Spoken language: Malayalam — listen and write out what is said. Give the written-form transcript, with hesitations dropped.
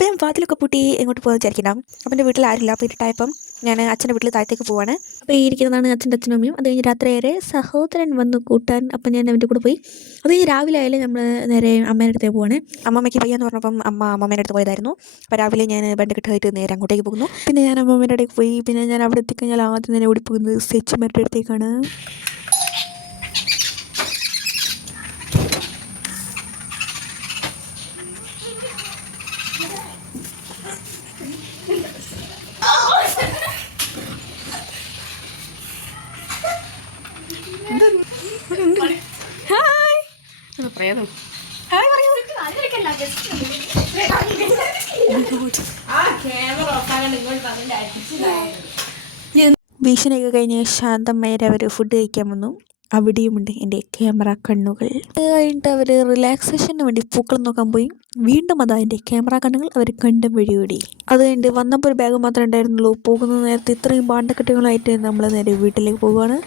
അപ്പോൾ ഞാൻ വാതിലൊക്കെ പൂട്ടി എങ്ങോട്ട് പോകുന്നത് വിചാരിക്കണം. അപ്പം എൻ്റെ വീട്ടിൽ ആരില്ല. അപ്പോൾ ഇരുട്ടായപ്പം ഞാൻ അച്ഛൻ്റെ വീട്ടിൽ താഴത്തേക്ക് പോവാണ്. അപ്പോൾ ഈ ഇരിക്കുന്നതാണ് അച്ഛൻ്റെ അച്ഛനും അമ്മയും. അത് കഴിഞ്ഞ് രാത്രിയേറെ സഹോദരൻ വന്നു കൂട്ടാൻ. അപ്പം ഞാൻ അവൻ്റെ കൂടെ പോയി. അത് കഴിഞ്ഞ് രാവിലെ ആയാലും നമ്മൾ നേരെ അമ്മേൻ്റെ അടുത്തേക്ക് പോവാണ്. അമ്മമ്മയ്ക്ക് വയ്യാന്ന് പറഞ്ഞപ്പം അമ്മമ്മേൻ്റെ അടുത്ത് പോയതായിരുന്നു. അപ്പോൾ രാവിലെ ഞാൻ ബണ്ടക്കെട്ടായിട്ട് നേരെ അങ്ങോട്ടേക്ക് പോകുന്നു. പിന്നെ ഞാൻ അമ്മമ്മേൻ്റെ അടുത്തേക്ക് പോയി. പിന്നെ ഞാൻ അവിടെ എത്തിക്കഴിഞ്ഞാൽ ആദ്യം തന്നെ ഓടിപ്പോകുന്നത് ചേച്ചിമാരുടെ അടുത്തേക്കാണ്. ഭീഷണിയൊക്കെ കഴിഞ്ഞ് ശാന്തമ്മേരെ അവർ ഫുഡ് കഴിക്കാൻ വന്നു. അവിടെയുമുണ്ട് എൻ്റെ ക്യാമറ കണ്ണുകൾ. അത് കഴിഞ്ഞിട്ട് അവർ റിലാക്സേഷന് വേണ്ടി പൂക്കളം നോക്കാൻ പോയി. വീണ്ടും അതാ എൻ്റെ ക്യാമറ കണ്ണുകൾ അവർ കണ്ടും വഴിയോടി. അത് കഴിഞ്ഞിട്ട് വന്നപ്പോൾ ഒരു ബാഗ് മാത്രമേ ഉണ്ടായിരുന്നുള്ളൂ. പോകുന്ന നേരത്തെ ഇത്രയും പാണ്ടക്കെട്ടുകളായിട്ട് നമ്മൾ നേരെ വീട്ടിലേക്ക് പോവുകയാണ്.